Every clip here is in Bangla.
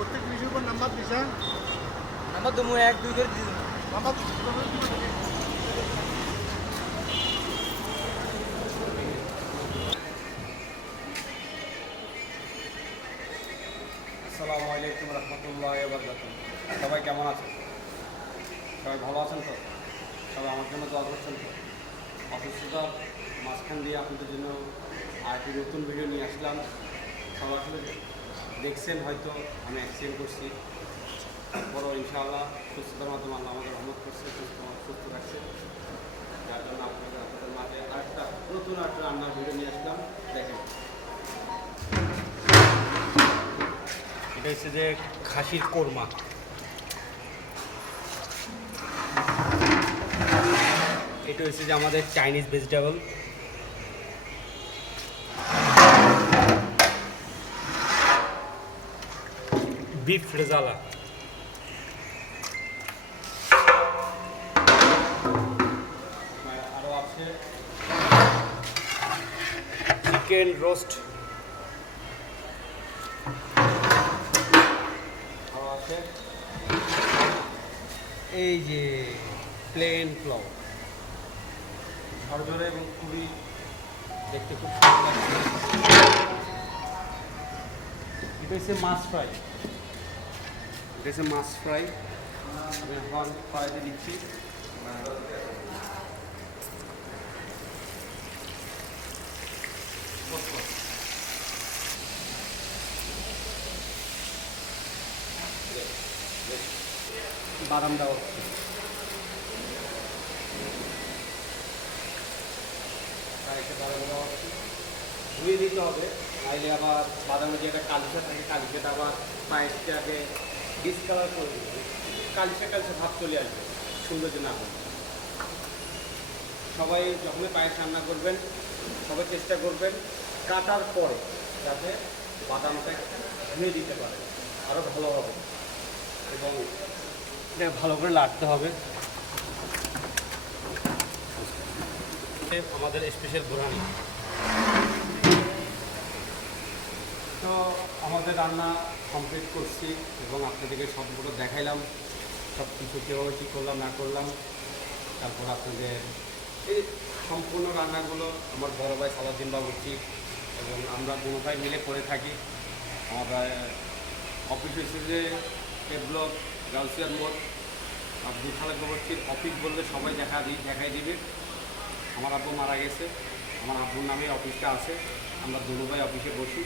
প্রত্যেক বিষয়ের উপর নাম্বার দিছেন? নাম্বার তুমি 1 2 করে দিই নাম্বার আসসালামু আলাইকুম রহমতুল্লাহ বারাকাতুহু। সবাই কেমন আছেন? সবাই ভালো আছেন তো? সবাই আমার জন্য দোয়া করছেন তো? অসুস্থতার মাঝখান দিয়ে আপনাদের জন্য আরেকটি নতুন ভিডিও নিয়ে আসলাম। সবাই আসলে দেখছেন হয়তো আমি অ্যাক্সিডেন্ট করছি, বড় ইনশাআল্লাহ সুস্থতার মাধ্যমে আল্লাহ আমাদের রহমত করছে, সুস্থ রাখছে। যার জন্য আপনাদের মাঝে আরেকটা নতুন একটা রান্নার ভিডিও নিয়ে আসলাম। দেখেন, এটা হচ্ছে যে খাসির কোরমা। এটা হচ্ছে যে আমাদের চাইনিজ ভেজিটেবল। বিফ রেজালা, আরও আছে চিকেন রোস্ট, আরও আছে এই যে প্লেন পোলাও, ঝরঝরে এবং খুবই দেখতে খুব সুন্দর লাগছে। এটা হচ্ছে মাছ ফ্রাই, এটা হচ্ছে মাছ ফ্রাই। আমি এখন ফ্রাইতে দিচ্ছি। বাদাম দেওয়া হচ্ছে, বাদাম দেওয়া হচ্ছে, ধুয়ে দিতে হবে, নাইলে আবার বাদামের যে একটা কালিশা থাকে, কালিশাটা আবার পায়েসটাকে ডিসকালার করে দিবে, কালিশা ভাব চলে আসবে, সৌন্দর্য না হবে। সবাই যখনই পায়েস রান্না করবেন সবাই চেষ্টা করবেন কাটার পরে যাতে বাদামটা ধুয়ে দিতে পারে, আরও ভালো হবে। এবং এটা ভালো করে লাড়তে হবে। আমাদের স্পেশাল বোরানি। তো আমাদের রান্না কমপ্লিট করছি এবং আপনাদেরকে সবগুলো দেখাইলাম, সব কিছু কীভাবে কী করলাম না করলাম। তারপর আপনাদের এই সম্পূর্ণ রান্নাগুলো আমার বড় ভাই সালাউদ্দিন বাবুর্চি এবং আমরা দুনো ভাই মিলে করে থাকি। আমাদের অফিস হচ্ছে যে এ ব্লক গাউসিয়ার মোড়, আব্দুল খালেক বাবুর্চির অফিস বললে সবাই দেখাই দিবে। আমার আব্বু মারা গেছে, আমার আব্বুর নামে অফিসটা আছে। আমরা দুনো ভাই অফিসে বসি,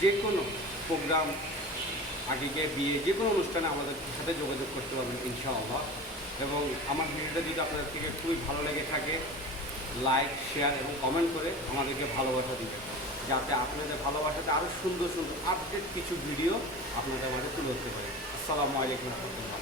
যে কোনো প্রোগ্রাম, আগে গিয়ে বিয়ে, যে কোনো অনুষ্ঠানে আমাদের সাথে যোগাযোগ করতে পারবেন ইনশাআল্লাহ। এবং আমার ভিডিওটা যদি আপনাদের থেকে খুবই ভালো লেগে থাকে, লাইক শেয়ার এবং কমেন্ট করে আমাদেরকে ভালোবাসা দিবেন, যাতে আপনাদের ভালোবাসাতে আরও সুন্দর সুন্দর আপডেট কিছু ভিডিও আপনাদের মাঝে তুলে ধরতে পারে। আসসালামু আলাইকুম রহমতুল্লাহ।